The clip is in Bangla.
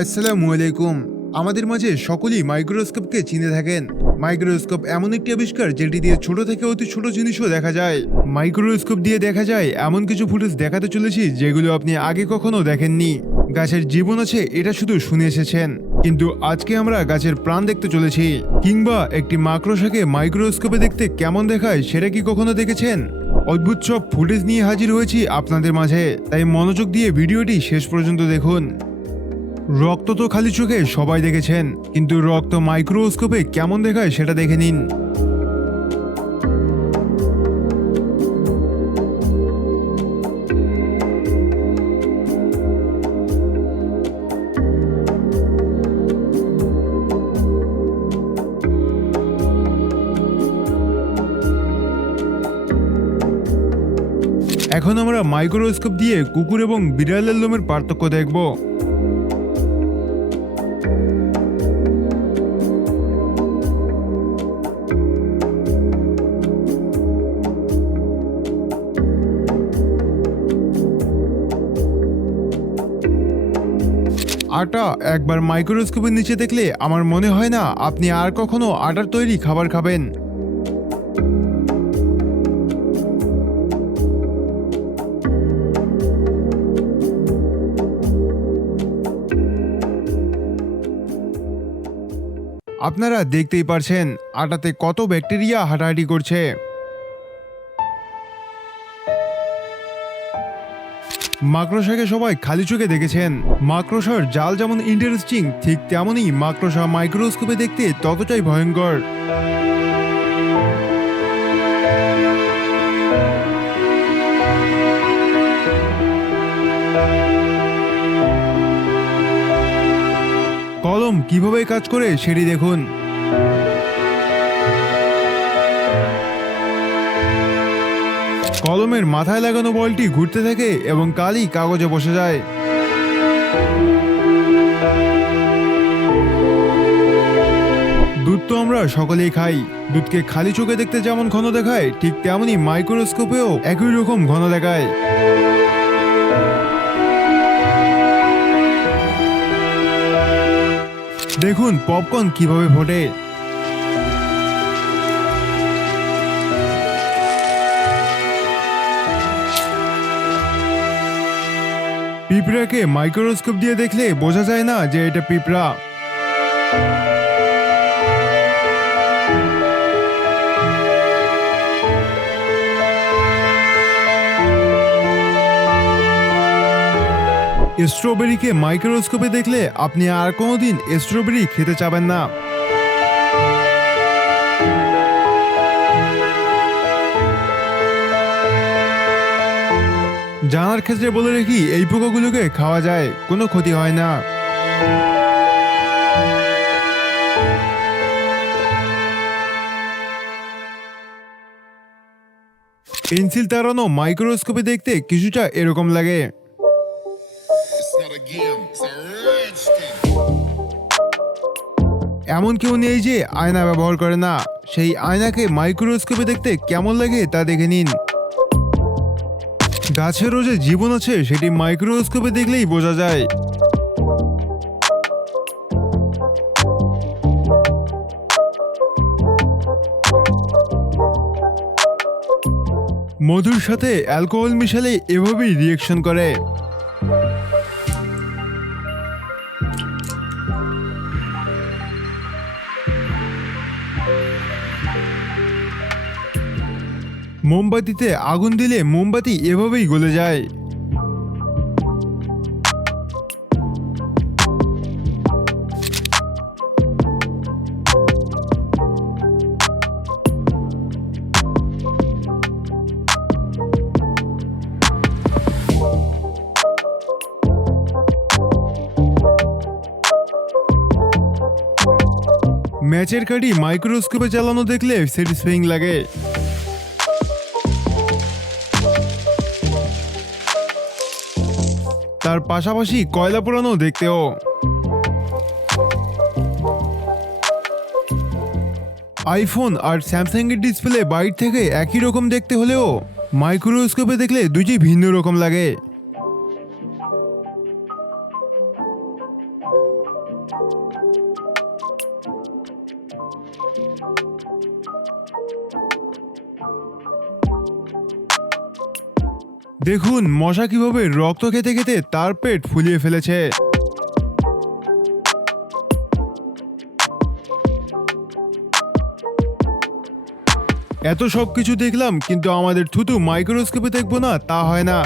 আসসালামু আলাইকুম। আমাদের মাঝে সকলেই মাইক্রোস্কোপকে চিনে থাকেন। মাইক্রোস্কোপ এমন একটি আবিষ্কার যেটি দিয়ে ছোট থেকে অতি ছোট জিনিসও দেখা যায়। মাইক্রোস্কোপ দিয়ে দেখা যায় এমন কিছু ফুটেজ দেখাতে চলেছি যেগুলো আপনি আগে কখনো দেখেননি। গাছের জীবন আছে এটা শুধু শুনে এসেছেন, কিন্তু আজকে আমরা গাছের প্রাণ দেখতে চলেছি। কিংবা একটি মাকড়সাকে মাইক্রোস্কোপে দেখতে কেমন দেখায় সেটা কি কখনো দেখেছেন? অদ্ভুত সব ফুটেজ নিয়ে হাজির হয়েছি আপনাদের মাঝে, তাই মনোযোগ দিয়ে ভিডিওটি শেষ পর্যন্ত দেখুন। রক্ত তো খালি চোখে সবাই দেখেছেন, কিন্তু রক্ত মাইক্রোস্কোপে কেমন দেখায় সেটা দেখে নিন। এখন আমরা মাইক্রোস্কোপ দিয়ে কুকুর এবং বিড়ালের লোমের পার্থক্য দেখব। আটা একবার মাইক্রোস্কোপের নিচে দেখলে আমার মনে হয় না আপনি আর কখনো আটার তৈরি খাবার খাবেন। আপনারা দেখতেই পারছেন আটাতে কত ব্যাকটেরিয়া হাঁটাহাঁটি করছে। মাকড়সাকে সবাই খালি চোখে দেখেছেন। মাকড়সার জাল যেমন ইন্টারেস্টিং, ঠিক তেমনই মাকড়সা মাইক্রোস্কোপে দেখতে ততটাই ভয়ঙ্কর। কলম কিভাবে কাজ করে সেটি দেখুন। কলমের মাথায় লাগানো বলটি ঘুরতে থাকে এবং কালি কাগজে বসে যায়। দুধ তো আমরা সকলেই খাই। দুধকে খালি চোখে দেখতে যেমন ঘন দেখায়, ঠিক তেমনই মাইক্রোস্কোপেও একই রকম ঘন দেখায়। দেখুন পপকর্ন কিভাবে ফোটে। পিঁপড়াকে মাইক্রোস্কোপ দিয়ে দেখলে বোঝা যায় না যে এটা পিঁপড়া। স্ট্রবেরিকে মাইক্রোস্কোপে দেখলে আপনি আর কোনোদিন স্ট্রবেরি খেতে চাবেন না। জানার ক্ষেত্রে বলে রাখি, এই পোকাগুলোকে খাওয়া যায়, কোনো ক্ষতি হয় না। পেন্সিল তাড়ানো মাইক্রোস্কোপে দেখতে কিছুটা এরকম লাগে। এমন কেউ নেই যে আয়না ব্যবহার করে না। সেই আয়নাকে মাইক্রোস্কোপে দেখতে কেমন লাগে তা দেখে নিন। গাছেরও যে জীবন আছে সেটি মাইক্রোস্কোপে দেখলেই বোঝা যায়। মধুর সাথে অ্যালকোহল মিশালে এভাবেই রিঅ্যাকশন করে। মোমবাতিতে আগুন দিলে মোমবাতি এভাবেই গলে যায়। ম্যাচের কাঠি মাইক্রোস্কোপে চালানো দেখলে স্যাটিসফাইং লাগে। তার পাশাপাশি কয়লা পোড়ানো দেখতেও। আইফোন আর স্যামসাং এর ডিসপ্লে বাইরে থেকে একই রকম দেখতে হলেও মাইক্রোস্কোপে দেখলে দুটি ভিন্ন রকম লাগে। দেখুন মশা কিভাবে রক্ত খেতে খেতে তার পেট ফুলিয়ে ফেলেছে। এত সব কিছু দেখলাম, কিন্তু আমাদের থুতু মাইক্রোস্কোপে দেখবো না তা হয় না।